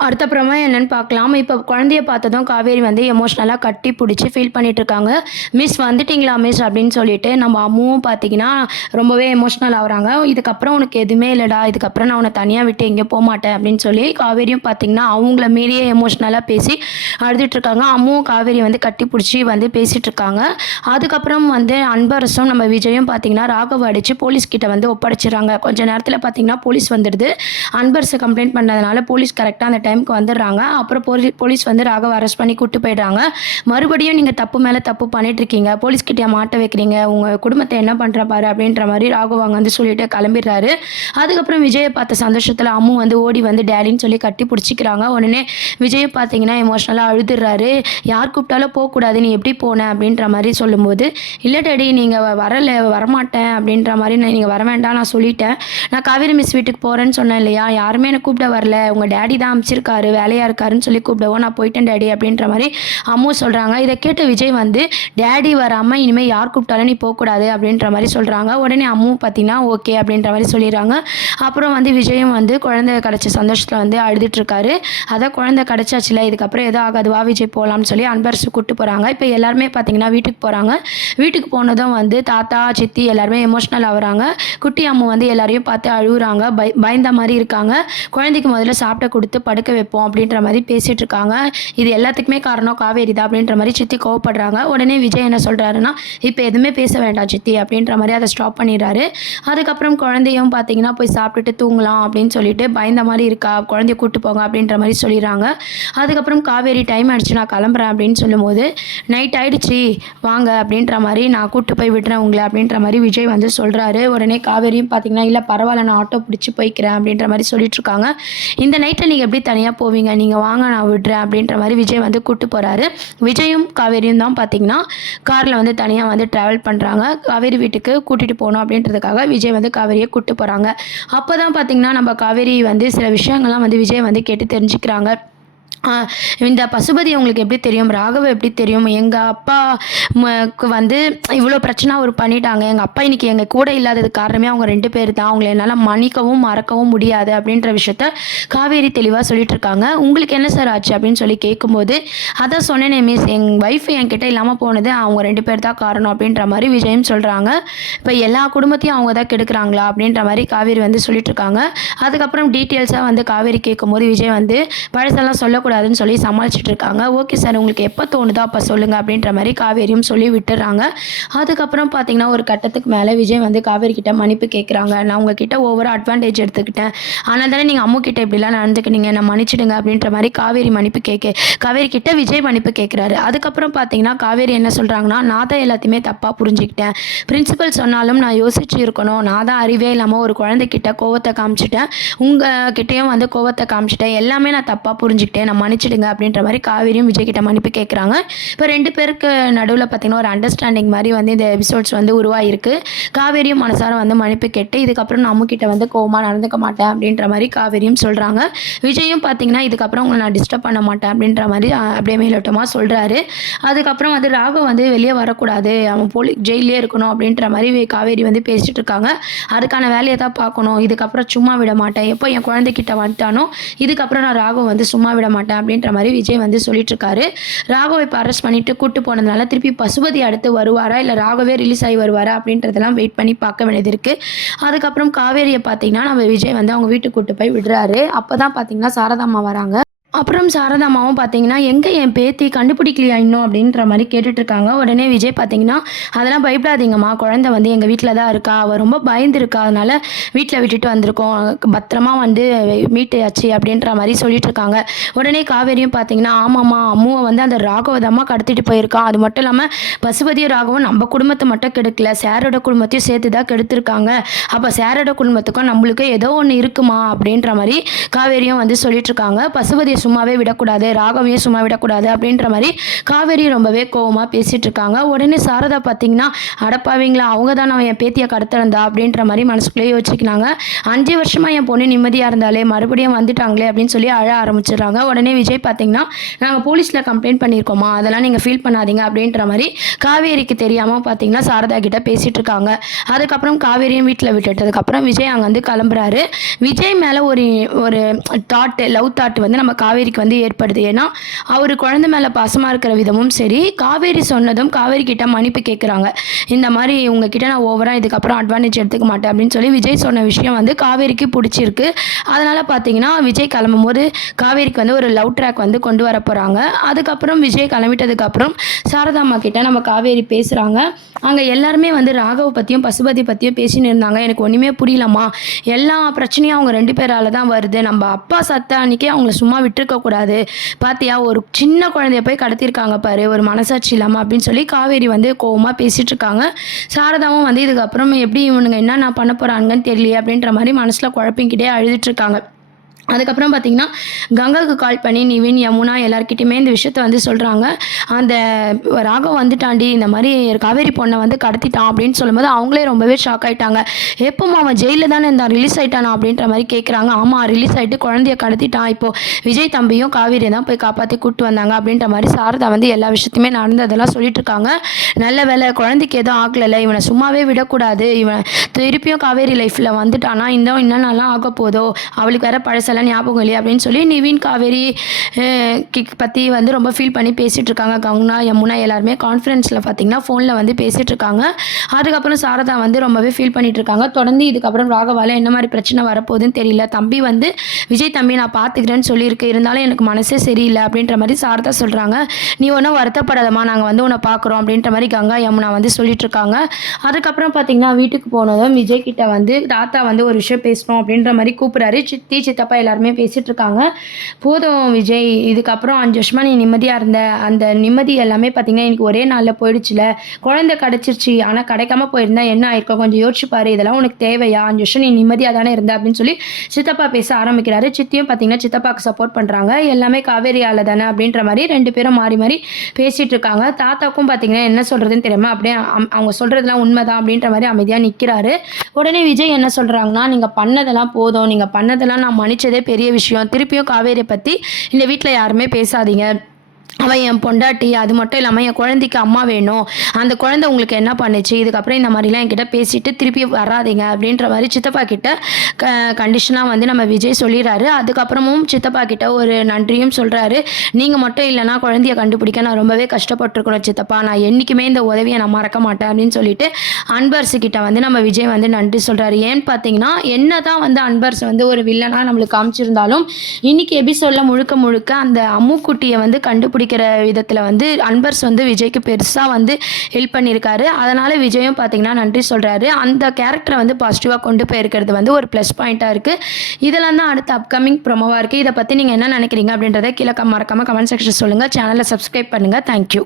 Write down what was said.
அடுத்தப்புறமா என்னன்னு பார்க்கலாம். இப்ப குழந்தைய பார்த்ததும் காவேரி வந்து எமோஷனலா கட்டி புடிச்சு ஃபீல் பண்ணிட்டுருக்காங்க. "மிஸ் வந்துட்டீங்களா மிஸ்?" அப்படின்னு சொல்லிட்டு நம்ம அம்முவும் பார்த்தீங்கன்னா, ரொம்பவே எமோஷனல் ஆவுறாங்க. "இதுக்கப்புறம் உனக்கு எதுவுமே இல்லடா. இதுக்கப்புறம் நான் உன்ன தனியா விட்டு எங்கேயும் போமாட்டேன்." அப்படின்னு சொல்லி காவேரியும் பார்த்தீங்கன்னா, அவங்கள மீறியே எமோஷனலா பேசி அழுதுட்டுருக்காங்க. அம்முவும் காவேரிய வந்து கட்டி புடிச்சு வந்து பேசிட்டுருக்காங்க. அதுக்கப்புறம் வந்து அன்பரசும் நம்ம விஜயும் பார்த்தீங்கன்னா, ராகவ அடிச்சு போலீஸ் கிட்ட வந்து ஒப்படைச்சுர்றாங்க. கொஞ்ச நேரத்தில பார்த்தீங்கன்னா, போலீஸ் வந்துடுது. அன்பரசு கம்ப்ளைண்ட் பண்ணதுனால போலீஸ் கரெக்ட்டா அந்த டைம்க்கு வந்துடுறாங்க. அப்புறம் போலீஸ் வந்து ராகவ அரெஸ்ட் பண்ணி கூட்டு போயிடுறாங்க. மறுபடியும் நீங்க தப்பு மேல தப்பு பண்ணிட்டுருக்கீங்க. போலீஸ் கிட்டயா மாட்ட வைக்கிறீங்க? உங்க குடும்பத்த என்ன பண்ற பாரு அப்படின்ற மாரி ராகவ் அங்க வந்து சொல்லிட்டு கிளம்பிடுறாரு. அதுக்கப்புறம் விஜய பார்த்த சந்தோஷத்துல அம்மு வந்து ஓடி வந்து டாடின்னு சொல்லி கட்டி புடிச்சுக்கிறாங்க. உடனே விஜய் பார்த்தீங்கன்னா எமோஷனலா அழுதுறாரு. யார் கூப்பிட்டாலும் போக்கூடாது. நீ எப்படி போன? அப்படின்ற மாரி சொல்லும்போது, இல்ல டாடி நீங்க வரமாட்டேன் அப்படின்ற மாரி நீங்க வர வேண்டாம் நான் சொல்லிட்டேன். நான் காவேரி மிஸ் வீட்டுக்கு போறேன்னு சொன்னேன் இல்லையா? யாருமே என்ன கூப்பிட வரல. உங்க டாடி தான் அனுப்பிச்சிருக்காரு. வேலையா இருக்காருன்னு சொல்லி கூப்பிடவும் நான் போயிட்டேன் டாடி அப்படின்ற மாரி அம்மு சொல்றாங்க. இத கேட்ட விஜய் வந்து டாடி வராம இனிமே யார் கூப்பிட்டாலும் நீ போக்கூடாது அப்படின்ற மாரி சொல்றாங்க. உடனே அம்மு பார்த்தீங்கன்னா ஓகே அப்படின்ற மாரி சொல்லிடுறாங்க. அப்புறம் வந்து விஜயும் வந்து குழந்தை கிடைச்ச சந்தோஷத்துல வந்து அழுதுட்டு இருக்காரு. அதான் குழந்தை கிடைச்சாச்சுல இதுக்கப்புறம் எதுவும் ஆகாது வா விஜய் போலாம்னு சொல்லி அன்பரசு கூட்டு போறாங்க. இப்போ எல்லாருமே பார்த்தீங்கன்னா வீட்டுக்கு போறாங்க. வீட்டுக்கு போனதும் வந்து தாத்தா, சித்தி எல்லாருமே எமோஷனல் ஆகுறாங்க. குட்டி அம்மு வந்து எல்லாரையும் பார்த்து அழுவுறாங்க. பயந்த மாரி இருக்காங்க. குழந்தைக்கு முதல்ல சாப்பிட குடுத்து படுக்க வைப்போம் அப்படின்ற மாரி பேசிட்டு இருக்காங்க. இது எல்லாத்துக்குமே காரணம் காவேரி தான் அப்படின்ற மாரி சித்தி கோவப்படுறாங்க. உடனே விஜய் என்ன சொல்றாருன்னா, இப்போ எதுவுமே பேச வேண்டாம் சித்தி அப்படின்ற மாரி அதை ஸ்டாப் பண்ணிடுறாரு. அதுக்கப்புறம் குழந்தையும் பார்த்தீங்கன்னா போய் சாப்பிட்டுட்டு தூங்கலாம் அப்படின்னு சொல்லிட்டு பயந்த மாரி இருக்கா, குழந்தைய கூட்டு போங்க அப்படின்ற மாரி சொல்லிடுறாங்க. அதுக்கப்புறம் காவேரி டைம் ஆயிடுச்சு நான் கிளம்புறேன் அப்படின்னு சொல்லும்போது, நைட் ஆயிடுச்சு வாங்க அப்படின்ற மாரி நான் கூட்டு போய் விடுறேன் உங்கள அப்படின்ற மாரி விஜய் வந்து சொல்றாரு. உடனே காவேரியும் பார்த்தீங்கன்னா, இல்ல பரவாயில்ல நான் ஆட்டோ பிடிச்சு போய்க்கிறேன் அப்படின்ற மாரி சொல்லிட்டு இருக்காங்க. இந்த நைட்ல நீங்க எப்படி தனியா போவீங்க? நீங்க வாங்க நான் விடுறேன் அப்படின்ற மாரி விஜய் வந்து கூட்டு போறாரு. விஜயும் காவேரியும் தான் பார்த்தீங்கன்னா, கார்ல வந்து தனியா வந்து டிராவல் பண்றாங்க. காவேரி வீட்டுக்கு கூட்டிட்டு போணும் அப்படின்றதுக்காக விஜய் வந்து காவேரிய கூட்டு போறாங்க. அப்பதான் பார்த்தீங்கன்னா, நம்ம காவேரி வந்து சில விஷயங்கள்லாம் வந்து விஜய் வந்து கேட்டு தெரிஞ்சுக்கிறாங்க. இந்த பசுபதி உங்களுக்கு எப்படி தெரியும்? ராகவ எப்படி தெரியும்? எங்க அப்பா க்கு வந்து இவ்வளோ பிரச்சனை அவர் பண்ணிட்டாங்க. எங்க அப்பா இன்னைக்கு எங்க கூட இல்லாததுக்கு காரணமே அவங்க 2 பேர் தான். அவங்கள என்னால மன்னிக்கவும், மறக்கவும் முடியாது அப்படின்ற விஷயத்த காவேரி தெளிவா சொல்லிட்டு இருக்காங்க. உங்களுக்கு என்ன சார் ஆச்சு? அப்படின்னு சொல்லி கேட்கும்போது, அதான் சொன்னேனே மிஸ் என் வைஃப் என்கிட்ட இல்லாம போனது அவங்க 2 பேர் தான் காரணம் அப்படின்ற மாரி விஜயும் சொல்றாங்க. இப்ப எல்லா குடும்பத்தையும் அவங்க தான் கெடுக்குறாங்களா? அப்படின்ற மாரி காவேரி வந்து சொல்லிட்டு இருக்காங்க. அதுக்கப்புறம் டீட்டெயில்ஸா வந்து காவேரி கேட்கும்போது விஜய் வந்து பழசெல்லாம் சொல்லக்கூடாதுன்னு சொல்லி சமாளிச்சுட்டு இருக்காங்க. ஓகே சார் உங்களுக்கு எப்போ தோணுதோ அப்போ சொல்லுங்க அப்படின்ற மாரி காவேரியும் சொல்லி விட்டுறாங்க. அதுக்கப்புறம் பார்த்தீங்கன்னா, ஒரு கட்டத்துக்கு மேல விஜய் வந்து காவேரி கிட்ட மன்னிப்பு கேட்குறாங்க. நான் உங்ககிட்ட ஓவரா அட்வான்டேஜ் எடுத்துக்கிட்டேன். அதனால தானே நீங்க அம்மு கிட்ட இப்படிலாம் நடந்துக்கினீங்க. என்ன மன்னிச்சிடுங்க அப்படின்ற மாரி காவேரி கிட்ட விஜய் மன்னிப்பு கேட்குறாரு. அதுக்கப்புறம் பார்த்தீங்கன்னா, காவேரி என்ன சொல்றாங்கன்னா, நான் தான் எல்லாத்தையுமே தப்பா புரிஞ்சுக்கிட்டேன். பிரின்சிபல் சொன்னாலும் நான் யோசிச்சு இருக்கணும். நான் தான் அறிவே இல்லாம ஒரு குழந்தைகிட்ட கோவத்த காமிச்சுட்டேன். உங்க கிட்டயும் வந்து கோவத்த காமிச்சுட்டேன். எல்லாமே நான் தப்பா புரிஞ்சுக்கிட்டேன். நான் மன்னிச்சிடுங்க அப்படின்ற மாரி காவேரியும் விஜய் கிட்ட மன்னிப்பு கேட்குறாங்க. இப்போ 2 பேருக்கு நடுவுல பார்த்தீங்கன்னா, ஒரு அண்டர்ஸ்டாண்டிங் மாரி வந்து இந்த எபிசோட்ஸ் வந்து உருவாகிருக்கு. காவேரியும் மனசார வந்து மன்னிப்பு கேட்டு, இதுக்கப்புறம் நான் அம்முகிட்ட வந்து கோவமா நடந்துக்க மாட்டேன் அப்படின்ற மாரி காவேரியும் சொல்றாங்க. விஜயும் பார்த்தீங்கன்னா, இதுக்கப்புறம் உங்கள நான் டிஸ்டர்ப் பண்ண மாட்டேன் அப்படின்ற மாரி அப்படியே மேலோட்டமா சொல்றாரு. அதுக்கப்புறம் வந்து ராகவ் வந்து வெளிய வரக்கூடாது. அவன் ஜெயில்லயே இருக்கணும் அப்படின்ற மாரி காவேரி வந்து பேசிட்டு இருக்காங்க. அதுக்கான வேலைய தான் பார்க்கணும். இதுக்கப்புறம் சும்மா விட மாட்டேன். எப்போ என் குழந்தைகிட்ட வந்துட்டானோ, இதுக்கப்புறம் நான் ராகவ் வந்து சும்மா விட மாட்டேன் அப்படின்ற மாரி விஜய் வந்து சொல்லிட்டு இருக்காரு. ராகவ இப்போ அரெஸ்ட் பண்ணிட்டு கூட்டு போனதுனால திருப்பி பசுபதி அடுத்து வருவாரா? இல்ல ராகவே ரிலீஸ் ஆகி வருவாரா? அப்படின்றதெல்லாம் வெயிட் பண்ணி பார்க்க வேண்டியது இருக்கு. அதுக்கப்புறம் காவேரிய பார்த்தீங்கன்னா, நம்ம விஜய் வந்து அவங்க வீட்டுக்கு கூட்டு போய் விடுறாரு. அப்பதான் பார்த்தீங்கன்னா, சாரதாம்மா வராங்க. அப்புறம் சாரதாம்மாவும் பார்த்தீங்கன்னா, "எங்க என் பேத்தி கண்டுபிடிக்கலையா இன்னும்?" அப்படின்ற மாரி கேட்டுட்ருக்காங்க. உடனே விஜய் பார்த்தீங்கன்னா, "அதெல்லாம் பயப்படாதீங்கம்மா. குழந்தை வந்து எங்க வீட்ல தான் இருக்கா. அவ ரொம்ப பயந்துருக்கா. அதனால வீட்ல விட்டுட்டு வந்திருக்கோம். பத்திரமா வந்து மீட்டாச்சு." அப்படின்ற மாரி சொல்லிட்டுருக்காங்க. உடனே காவேரியும் பார்த்தீங்கன்னா, "ஆமாம்மா, அம்முவ வந்து அந்த ராகவ தாம்மா கடத்திட்டு போயிருக்கான். அது மட்டும் இல்லாம பசுபதியும் ராகவும் நம்ம குடும்பத்த மட்டும் கெடுக்கல. சாரோட குடும்பத்தையும் சேர்த்து தான் கெடுத்திருக்காங்க. அப்ப சாரோட குடும்பத்துக்கும் நம்மளுக்கும் ஏதோ ஒண்ணு இருக்குமா?" அப்படின்ற மாரி காவேரியும் வந்து சொல்லிட்டுருக்காங்க. பசுபதிய சும்மாவே விடக்கூடாது, ராகவையும் சும்மா விடக்கூடாது அப்படின்ற மாரி காவேரி ரொம்பவே கோவமா பேசிட்டு இருக்காங்க. உடனே சாரதா பார்த்தீங்கன்னா, அடப்பாவிங்களா அவங்க தான என் பேத்திய கடத்திருந்தா அப்படின்ற மாரி மனசுக்குள்ளேயே யோசிச்சுக்கினாங்க. 5 வருஷமா என் பொண்ணு நிம்மதியா இருந்தாலே மறுபடியும் வந்துட்டாங்களே அப்படின்னு சொல்லி அழ ஆரம்பிச்சிடுறாங்க. உடனே விஜய் பார்த்தீங்கன்னா, நாங்க போலீஸ்ல கம்ப்ளைண்ட் பண்ணியிருக்கோம்மா, அதெல்லாம் நீங்க ஃபீல் பண்ணாதீங்க அப்படின்ற மாரி காவேரிக்கு தெரியாம பார்த்தீங்கன்னா சாரதா கிட்ட பேசிட்டு இருக்காங்க. அதுக்கப்புறம் காவேரியும் வீட்ல விட்டுட்டதுக்கப்புறம் விஜய் அங்க வந்து கிளம்புறாரு. விஜய் மேல ஒரு ஒரு லவ் தாட் வந்து நம்ம காவேரிக்கு வந்து ஏற்படுது. ஏன்னா அவர் குழந்தை மேலே பாசமாக இருக்கிற விதமும் சரி, காவேரி சொன்னதும் காவேரி கிட்ட மன்னிப்பு கேட்குறாங்க. இந்த மாதிரி உங்ககிட்ட நான் ஓவராக இதுக்கப்புறம் அட்வான்டேஜ் எடுத்துக்க மாட்டேன் அப்படின்னு சொல்லி விஜய் சொன்ன விஷயம் வந்து காவேரிக்கு பிடிச்சிருக்கு. அதனால் பார்த்தீங்கன்னா விஜய் கிளம்பும்போது காவேரிக்கு வந்து ஒரு லவ் ட்ராக் வந்து கொண்டு வர போகிறாங்க. அதுக்கப்புறம் விஜய் கிளம்பிட்டதுக்கப்புறம் சாரதாம்மா கிட்ட நம்ம காவேரி பேசுகிறாங்க. அங்கே எல்லாருமே வந்து ராகவ் பற்றியும் பசுபதி பற்றியும் பேசின்னு இருந்தாங்க. எனக்கு ஒன்றுமே புரியலம்மா, எல்லா பிரச்சனையும் அவங்க 2 பேரால தான் வருது. நம்ம அப்பா சத்த அன்னைக்கே அவங்கள சும்மா விட்டுருக்கக்கூடாது. பாத்தியா, ஒரு சின்ன குழந்தைய போய் கடத்திருக்காங்க பாரு, ஒரு மனசாட்சி இல்லாமல் அப்படின்னு சொல்லி காவேரி வந்து கோவமாக பேசிகிட்டு இருக்காங்க. சாரதாவும் வந்து இதுக்கப்புறம் எப்படி இவனுங்க என்ன நான் பண்ண போகிறாங்கன்னு தெரியலையே அப்படின்ற மாதிரி மனசில் குழப்பிக்கிட்டே அழுதுட்டு இருக்காங்க. அதுக்கப்புறம் பார்த்தீங்கன்னா கங்காவுக்கு கால் பண்ணி நிவின், யமுனா எல்லாருக்கிட்டையுமே இந்த விஷயத்த வந்து சொல்கிறாங்க. அந்த ராகவ் வந்துட்டாண்டி, இந்த மாதிரி காவேரி பொண்ணை வந்து கடத்திட்டான் அப்படின்னு சொல்லும்போது அவங்களே ரொம்பவே ஷாக் ஆகிட்டாங்க. எப்போம்மா அவன் ஜெயிலில் தானே இருந்தான், ரிலீஸ் ஆகிட்டானா அப்படின்ற மாதிரி கேட்குறாங்க. ஆமாம், ரிலீஸ் ஆகிட்டு குழந்தைய கடத்திட்டான். இப்போது விஜய் தம்பியும் காவேரியை தான் போய் காப்பாற்றி கூப்பிட்டு வந்தாங்க அப்படின்ற மாதிரி சாரதா வந்து எல்லா விஷயத்தையுமே நடந்ததெல்லாம் சொல்லிட்டு இருக்காங்க. நல்ல வேலை குழந்தைக்கு எதுவும் ஆகலை, இவனை சும்மாவே விடக்கூடாது, இவன் திருப்பியும் காவேரி லைஃப்பில் வந்துட்டானா என்னென்னலாம் ஆக போதோ, அவளுக்கு வேற பழச ஞாபகம் இல்லையா அப்படின்னு சொல்லி நிவின் காவேரி பற்றி வந்து ரொம்ப ஃபீல் பண்ணி பேசிகிட்டு இருக்காங்க. கங்கனா, யமுனா எல்லாருமே கான்ஃபரன்ஸில் பார்த்தீங்கன்னா ஃபோனில் வந்து பேசிகிட்டு இருக்காங்க. அதுக்கப்புறம் சாரதா வந்து ரொம்பவே ஃபீல் பண்ணிட்டு இருக்காங்க. தொடர்ந்து இதுக்கப்புறம் ராகவால் என்ன மாதிரி பிரச்சனை வரப்போகுதுன்னு தெரியல. தம்பி வந்து விஜய் தம்பி நான் பார்த்துக்கிறேன்னு சொல்லியிருக்கு, இருந்தாலும் எனக்கு மனசே சரியில்லை அப்படின்ற மாதிரி சாரதா சொல்கிறாங்க. நீ ஒன்றும் வருத்தப்படாதம்மா, நாங்கள் வந்து உன்னை பார்க்குறோம் அப்படின்ற மாதிரி கங்கா யமுனா வந்து சொல்லிட்டு இருக்காங்க. அதுக்கப்புறம் பார்த்தீங்கன்னா வீட்டுக்கு போனதும் விஜய் கிட்ட வந்து தாத்தா வந்து ஒரு விஷயம் பேசணும் அப்படின்ற மாதிரி கூப்பிட்றாரு. சித்தி சித்தப்பா எல்லாருமே பேசிகிட்டு இருக்காங்க. போதும் விஜய், இதுக்கப்புறம் 5 வருஷமாக நீ நிம்மதியாக இருந்த அந்த நிம்மதி எல்லாமே பார்த்தீங்கன்னா எனக்கு ஒரே நாளில் போயிடுச்சுல. குழந்தை கிடச்சிருச்சு, ஆனால் கிடைக்காம போயிருந்தா என்ன ஆயிருக்கும், கொஞ்சம் யோசிச்சு பாரு, இதெல்லாம் உனக்கு தேவையா? 5 வருஷம் நீ நிம்மதியாக தானே இருந்த அப்படின்னு சொல்லி சித்தப்பா பேச ஆரம்பிக்கிறாரு. சித்தியும் பார்த்தீங்கன்னா சித்தப்பாவுக்கு சப்போர்ட் பண்ணுறாங்க. எல்லாமே காவேரியால் தானே அப்படின்ற மாதிரி 2 பேரும் மாறி மாறி பேசிகிட்டு இருக்காங்க. தாத்தாவுக்கும் பார்த்தீங்கன்னா என்ன சொல்கிறதுன்னு தெரியாமல் அப்படியே அவங்க சொல்கிறதுலாம் உண்மைதான் அப்படின்ற மாதிரி அமைதியாக நிற்கிறாரு. உடனே விஜய் என்ன சொல்கிறாங்கன்னா, நீங்கள் பண்ணதெல்லாம் போதும், நீங்கள் பண்ணதெல்லாம் நான் மன்னிச்சதே பெரிய விஷயம். திருப்பியும் காவேரியை பற்றி இந்த வீட்டில் யாருமே பேசாதீங்க. அவன் என் பொண்டாட்டி, அது மட்டும் இல்லாமல் என் குழந்தைக்கு அம்மா வேணும், அந்த குழந்தை உங்களுக்கு என்ன பண்ணுச்சு, இதுக்கப்புறம் இந்த மாதிரிலாம் என்கிட்ட பேசிட்டு திருப்பி வராதிங்க அப்படின்ற மாதிரி சித்தப்பா கிட்ட கண்டிஷனாக வந்து நம்ம விஜய் சொல்லிடுறாரு. அதுக்கப்புறமும் சித்தப்பா கிட்ட ஒரு நன்றியும் சொல்கிறாரு. நீங்கள் மட்டும் இல்லைனா குழந்தைய கண்டுபிடிக்க நான் ரொம்பவே கஷ்டப்பட்டுருக்கணும் சித்தப்பா, நான் என்றைக்குமே இந்த உதவியை நான் மறக்க மாட்டேன் அப்படின்னு சொல்லிட்டு அன்பரசு கிட்ட வந்து நம்ம விஜய் வந்து நன்றி சொல்கிறாரு. ஏன்னு பார்த்தீங்கன்னா என்ன தான் வந்து அன்பரசு வந்து ஒரு வில்லனாக நம்மளுக்கு காமிச்சிருந்தாலும் இன்னைக்கு எபிசோடில் முழுக்க முழுக்க அந்த அம்முக்குட்டியை வந்து கண்டுபிடிக்கிற விதத்தில் வந்து அன்பர்ஸ் வந்து விஜய்க்கு பெருசாக வந்து ஹெல்ப் பண்ணியிருக்காரு. அதனால் விஜயும் பார்த்தீங்கன்னா நன்றி சொல்கிறாரு. அந்த கேரக்டரை வந்து பாசிட்டிவாக கொண்டு போயிருக்கிறது வந்து ஒரு ப்ளஸ் பாயிண்ட்டாக இருக்குது. இதெல்லாம் தான் அடுத்த அப்கமிங் ப்ரோமோவாக இருக்குது. இதை பற்றி நீங்கள் என்ன நினைக்கிறீங்க அப்படின்றத கீழே மறக்காமல் கமெண்ட் செக்ஷன் சொல்லுங்கள். சேனலை சப்ஸ்கிரைப் பண்ணுங்கள். தேங்க்யூ.